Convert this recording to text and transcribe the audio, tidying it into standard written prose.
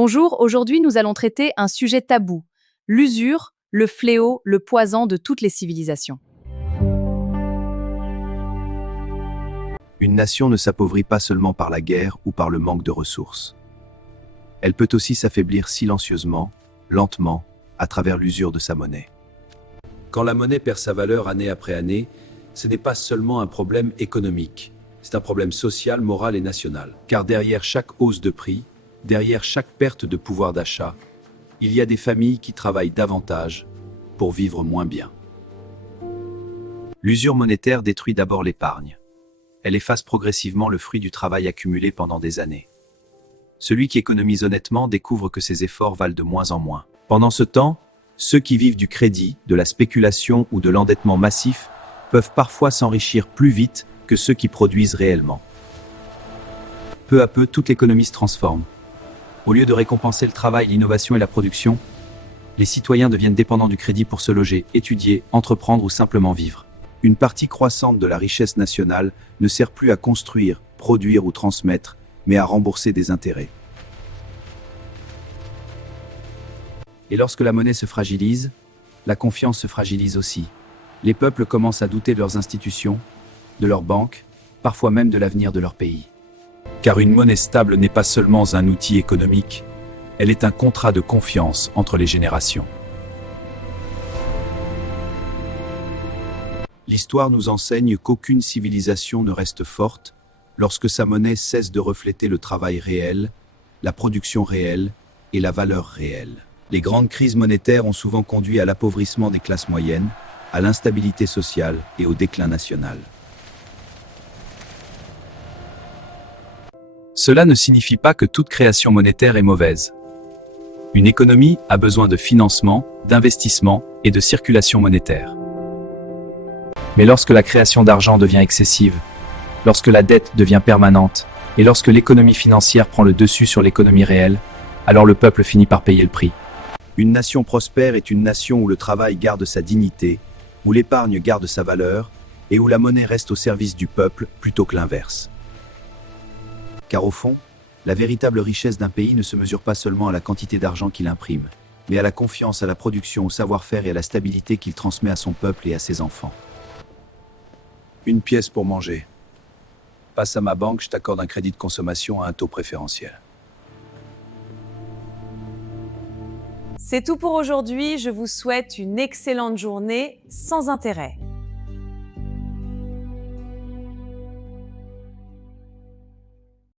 Bonjour, aujourd'hui nous allons traiter un sujet tabou, l'usure, le fléau, le poison de toutes les civilisations. Une nation ne s'appauvrit pas seulement par la guerre ou par le manque de ressources. Elle peut aussi s'affaiblir silencieusement, lentement, à travers l'usure de sa monnaie. Quand la monnaie perd sa valeur année après année, ce n'est pas seulement un problème économique, c'est un problème social, moral et national. Car derrière chaque hausse de prix, derrière chaque perte de pouvoir d'achat, il y a des familles qui travaillent davantage pour vivre moins bien. L'usure monétaire détruit d'abord l'épargne. Elle efface progressivement le fruit du travail accumulé pendant des années. Celui qui économise honnêtement découvre que ses efforts valent de moins en moins. Pendant ce temps, ceux qui vivent du crédit, de la spéculation ou de l'endettement massif peuvent parfois s'enrichir plus vite que ceux qui produisent réellement. Peu à peu, toute l'économie se transforme. Au lieu de récompenser le travail, l'innovation et la production, les citoyens deviennent dépendants du crédit pour se loger, étudier, entreprendre ou simplement vivre. Une partie croissante de la richesse nationale ne sert plus à construire, produire ou transmettre, mais à rembourser des intérêts. Et lorsque la monnaie se fragilise, la confiance se fragilise aussi. Les peuples commencent à douter de leurs institutions, de leurs banques, parfois même de l'avenir de leur pays. Car une monnaie stable n'est pas seulement un outil économique, elle est un contrat de confiance entre les générations. L'histoire nous enseigne qu'aucune civilisation ne reste forte lorsque sa monnaie cesse de refléter le travail réel, la production réelle et la valeur réelle. Les grandes crises monétaires ont souvent conduit à l'appauvrissement des classes moyennes, à l'instabilité sociale et au déclin national. Cela ne signifie pas que toute création monétaire est mauvaise. Une économie a besoin de financement, d'investissement et de circulation monétaire. Mais lorsque la création d'argent devient excessive, lorsque la dette devient permanente et lorsque l'économie financière prend le dessus sur l'économie réelle, alors le peuple finit par payer le prix. Une nation prospère est une nation où le travail garde sa dignité, où l'épargne garde sa valeur et où la monnaie reste au service du peuple plutôt que l'inverse. Car au fond, la véritable richesse d'un pays ne se mesure pas seulement à la quantité d'argent qu'il imprime, mais à la confiance, à la production, au savoir-faire et à la stabilité qu'il transmet à son peuple et à ses enfants. Une pièce pour manger. Passe à ma banque, je t'accorde un crédit de consommation à un taux préférentiel. C'est tout pour aujourd'hui, je vous souhaite une excellente journée sans intérêt.